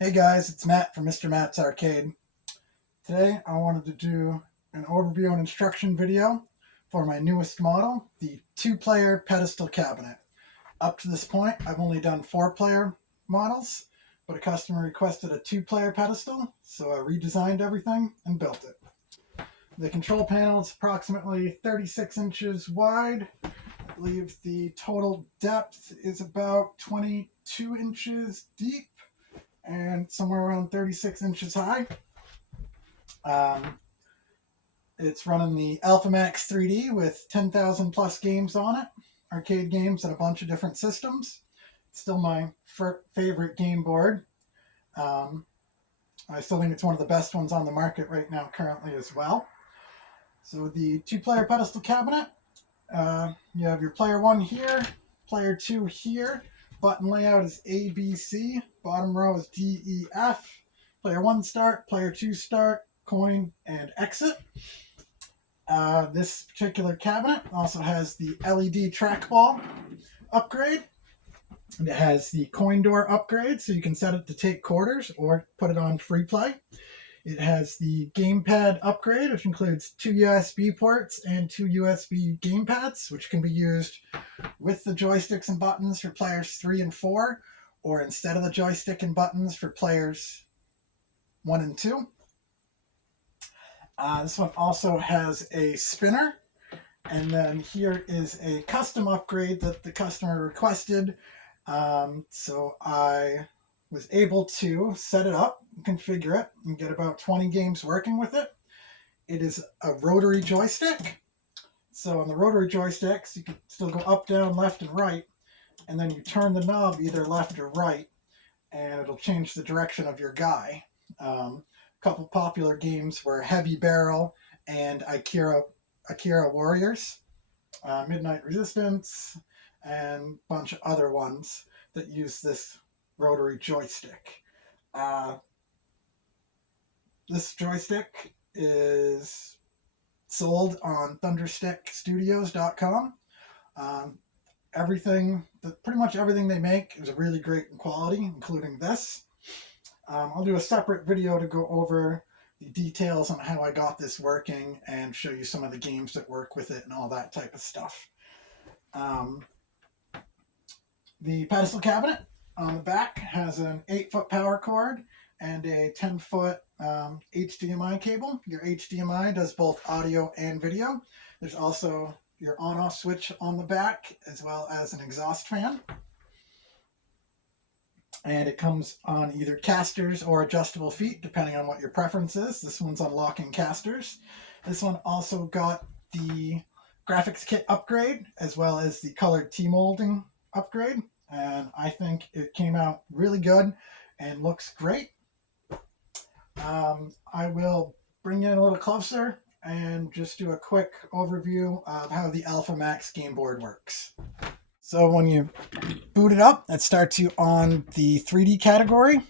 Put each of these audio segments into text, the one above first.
Hey guys, it's Matt from Mr. Matt's Arcade. Today I wanted to do an overview and instruction video for my newest model, the two-player pedestal cabinet. Up to this point, I've only done four-player models, but a customer requested a two-player pedestal, so I redesigned everything and built it. The control panel is approximately 36 inches wide. I believe the total depth is about 22 inches deep and somewhere around 36 inches high. Um, it's running the AlphaMax 3D with 10,000 plus games on it, arcade games and a bunch of different systems. It's still my favorite game board. I still think it's one of the best ones on the market right now currently as well. So the two-player pedestal cabinet, you have your player 1 here, player 2 here. Button layout is A, B, C. Bottom row is D, E, F. Player 1 start, player 2 start, coin, and exit. This particular cabinet also has the LED trackball upgrade. It has the coin door upgrade, so you can set it to take quarters or put it on free play. It has the gamepad upgrade, which includes 2 USB ports and 2 USB gamepads, which can be used with the joysticks and buttons for players 3 and 4, or instead of the joystick and buttons for players 1 and 2. This one also has a spinner, and then here is a custom upgrade that the customer requested. So I was able to set it up, configure it, and get about 20 games working with it. It is a rotary joystick. So on the rotary joysticks, you can still go up, down, left, and right, and then you turn the knob either left or right, and it'll change the direction of your guy. A couple popular games were Heavy Barrel and Akira Warriors, Midnight Resistance, and a bunch of other ones that use this rotary joystick. This joystick is sold on thunderstickstudios.com. Pretty much everything they make is really great in quality, including this. I'll do a separate video to go over the details on how I got this working and show you some of the games that work with it and all that type of stuff. The pedestal cabinet on the back has an 8-foot power cord and a 10-foot HDMI cable. Your HDMI does both audio and video. There's also your on-off switch on the back, as well as an exhaust fan. And it comes on either casters or adjustable feet, depending on what your preference is. This one's on locking casters. This one also got the graphics kit upgrade, as well as the colored T-molding upgrade. And I think it came out really good and looks great. I will bring you in a little closer and just do a quick overview of how the AlphaMax game board works. So when you boot it up, it starts you on the 3D category.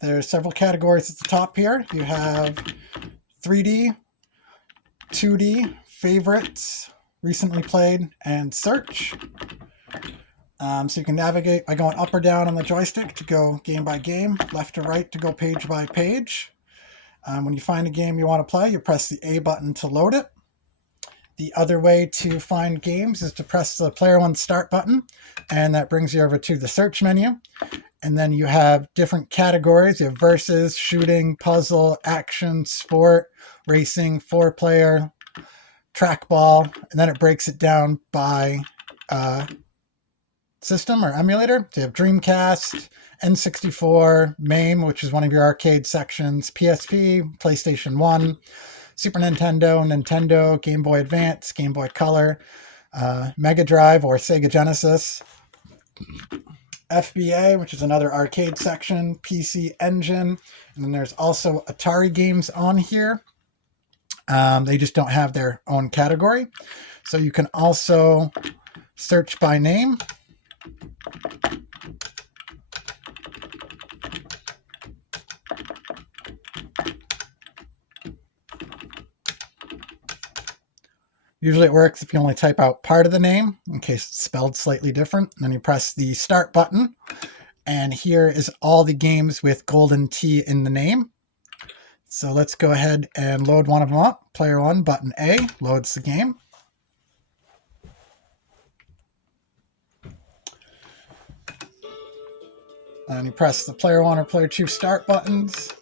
There are several categories at the top here. You have 3D, 2D, favorites, recently played, and search. So you can navigate by going up or down on the joystick to go game by game, left or right to go page by page. When you find a game you want to play, you press the A button to load it. The other way to find games is to press the player 1 start button, and that brings you over to the search menu. And then you have different categories. You have versus, shooting, puzzle, action, sport, racing, 4-player, trackball, and then it breaks it down by system or emulator. So you have Dreamcast, N64, MAME, which is one of your arcade sections, PSP, PlayStation 1, Super Nintendo, Nintendo, Game Boy Advance, Game Boy Color, Mega Drive or Sega Genesis, FBA, which is another arcade section, PC Engine, and then there's also Atari games on here. They just don't have their own category. So you can also search by name. Usually it works if you only type out part of the name in case it's spelled slightly different. And then you press the start button And here is all the games with golden T in the name. So let's go ahead and load one of them up. Player 1, button A, loads the game. And you press the player 1 or player 2 start buttons.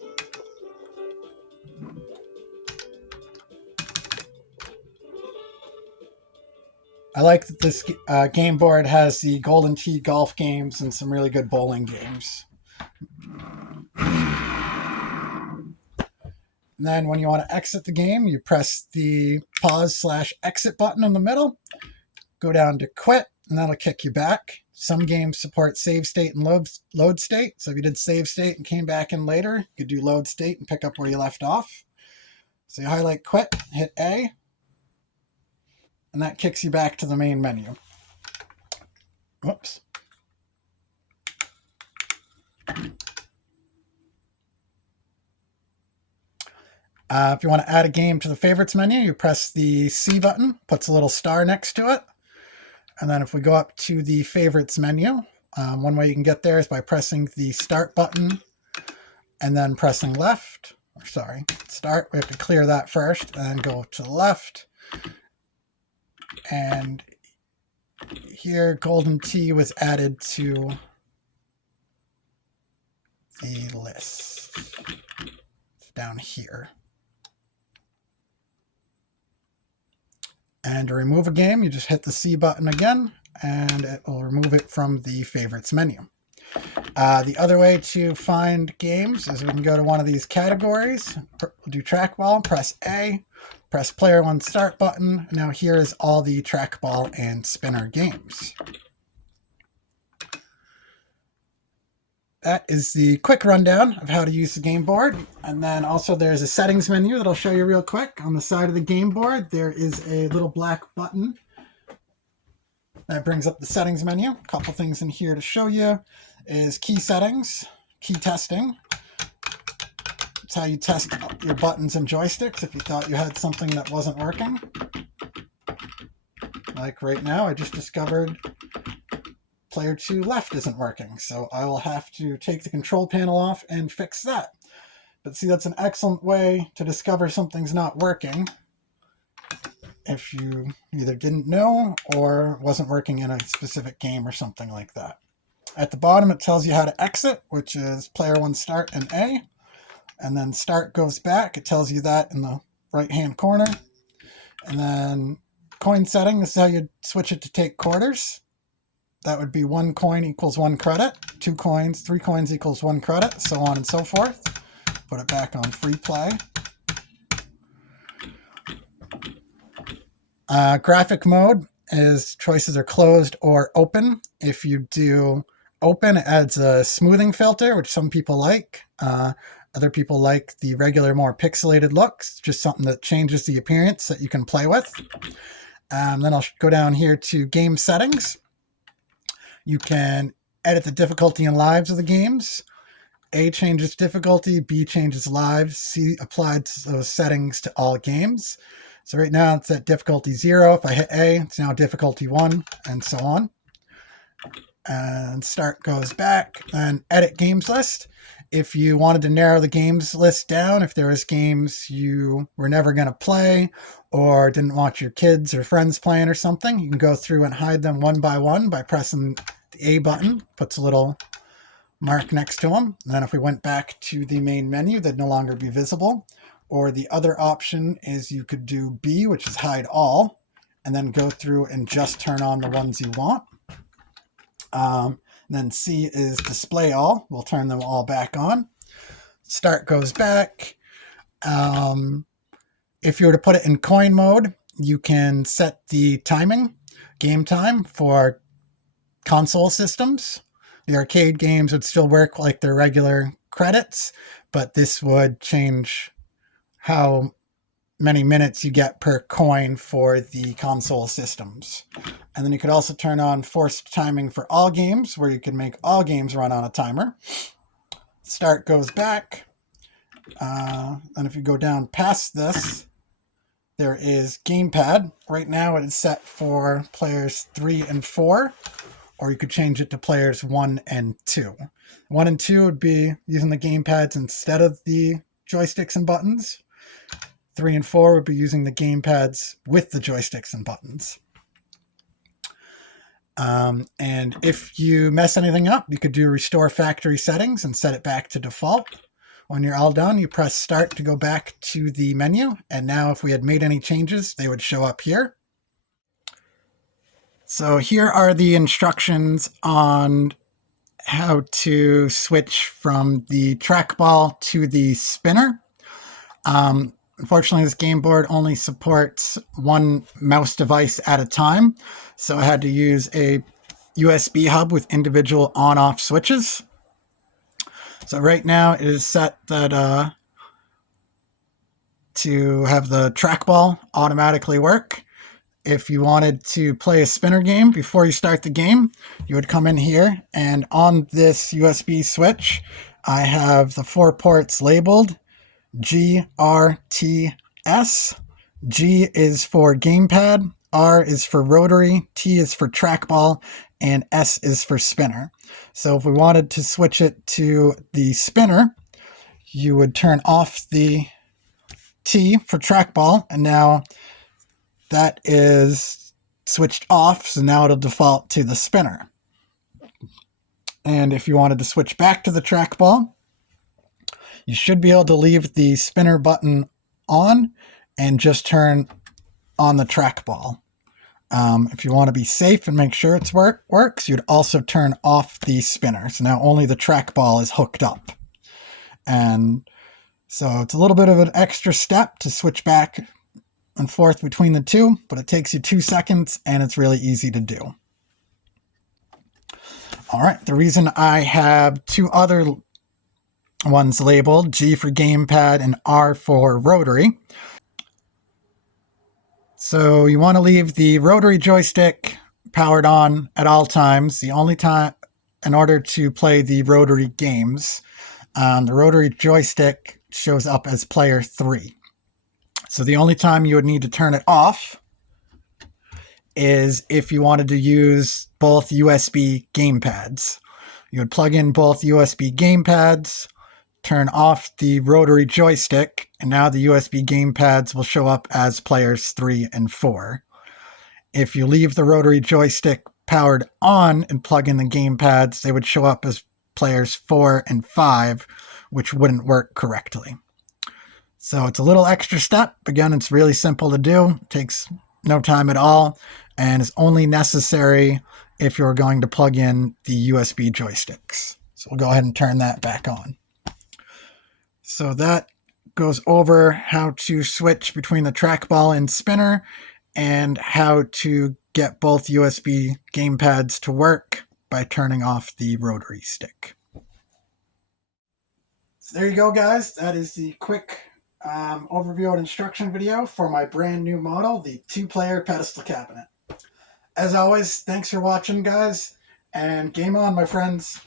I like that this game board has the Golden Tee golf games and some really good bowling games. And then when you want to exit the game, you press the pause/exit button in the middle, go down to quit, and that'll kick you back. Some games support save state and load state. So if you did save state and came back in later, you could do load state and pick up where you left off. So you highlight quit, hit A, and that kicks you back to the main menu. Whoops. If you want to add a game to the favorites menu, you press the C button, puts a little star next to it. And then if we go up to the favorites menu, one way you can get there is by pressing the start button and then pressing left. Sorry, start. We have to clear that first and then go to the left. And here, Golden Tee was added to the list. It's down here. And to remove a game, you just hit the C button again, and it will remove it from the favorites menu. The other way to find games is we can go to one of these categories, do trackball, press A, press player 1 start button. Now here is all the trackball and spinner games. That is the quick rundown of how to use the game board. And then also there's a settings menu that I'll show you real quick. On the side of the game board, there is a little black button that brings up the settings menu. A couple things in here to show you is key settings, key testing. It's how you test your buttons and joysticks if you thought you had something that wasn't working. Like right now, I just discovered player 2 left isn't working, so I will have to take the control panel off and fix that. But see, that's an excellent way to discover something's not working if you either didn't know or wasn't working in a specific game or something like that. At the bottom, it tells you how to exit, which is player 1 start and A, and then start goes back. It tells you that in the right-hand corner. And then coin setting, this is how you switch it to take quarters. That would be 1 coin equals 1 credit, 2 coins, 3 coins equals 1 credit, so on and so forth. Put it back on free play. Graphic mode is choices are closed or open. If you do open, it adds a smoothing filter, which some people like. Other people like the regular, more pixelated looks, just something that changes the appearance that you can play with. Then I'll go down here to game settings. You can edit the difficulty and lives of the games. A changes difficulty, B changes lives, C applies those settings to all games. So right now it's at difficulty 0. If I hit A, it's now difficulty 1, and so on. And start goes back, and edit games list. If you wanted to narrow the games list down, if there was games you were never going to play or didn't want your kids or friends playing or something, you can go through and hide them one by one by pressing the A button, puts a little mark next to them. And then if we went back to the main menu, they'd no longer be visible. Or the other option is you could do B, which is hide all, and then go through and just turn on the ones you want. Then C is display all. We'll turn them all back on. Start goes back. If you were to put it in coin mode, you can set the timing, game time for console systems. The arcade games would still work like their regular credits, but this would change how many minutes you get per coin for the console systems. And then you could also turn on forced timing for all games, where you can make all games run on a timer. Start goes back. And if you go down past this, there is gamepad. Right now it is set for players 3 and 4, or you could change it to players 1 and 2. 1 and 2 would be using the gamepads instead of the joysticks and buttons. 3 and 4 would be using the gamepads with the joysticks and buttons. And if you mess anything up, you could do restore factory settings and set it back to default. When you're all done, you press start to go back to the menu. And now if we had made any changes, they would show up here. So here are the instructions on how to switch from the trackball to the spinner. Unfortunately, this game board only supports one mouse device at a time, so I had to use a USB hub with individual on-off switches. So right now it is set that to have the trackball automatically work. If you wanted to play a spinner game before you start the game, you would come in here, and on this USB switch, I have the 4 ports labeled G, R, T, S. G is for gamepad, R is for rotary, T is for trackball, and S is for spinner. So if we wanted to switch it to the spinner, you would turn off the T for trackball, and now that is switched off, so now it'll default to the spinner. And if you wanted to switch back to the trackball, you should be able to leave the spinner button on and just turn on the trackball. If you want to be safe and make sure it works, you'd also turn off the spinner. So now only the trackball is hooked up. And so it's a little bit of an extra step to switch back and forth between the two, but it takes you 2 seconds and it's really easy to do. All right, the reason I have 2 other ones labeled, G for gamepad and R for rotary. So you want to leave the rotary joystick powered on at all times. The only time in order to play the rotary games, the rotary joystick shows up as player 3. So the only time you would need to turn it off is if you wanted to use both USB gamepads. You would plug in both USB gamepads, turn off the rotary joystick, and now the USB gamepads will show up as players 3 and 4. If you leave the rotary joystick powered on and plug in the gamepads, they would show up as players 4 and 5, which wouldn't work correctly. So it's a little extra step. Again, it's really simple to do. It takes no time at all, and is only necessary if you're going to plug in the USB joysticks. So we'll go ahead and turn that back on. So that goes over how to switch between the trackball and spinner, and how to get both USB gamepads to work by turning off the rotary stick. So there you go, guys. That is the quick overview and instruction video for my brand new model, the 2-player pedestal cabinet. As always, thanks for watching, guys, and game on, my friends.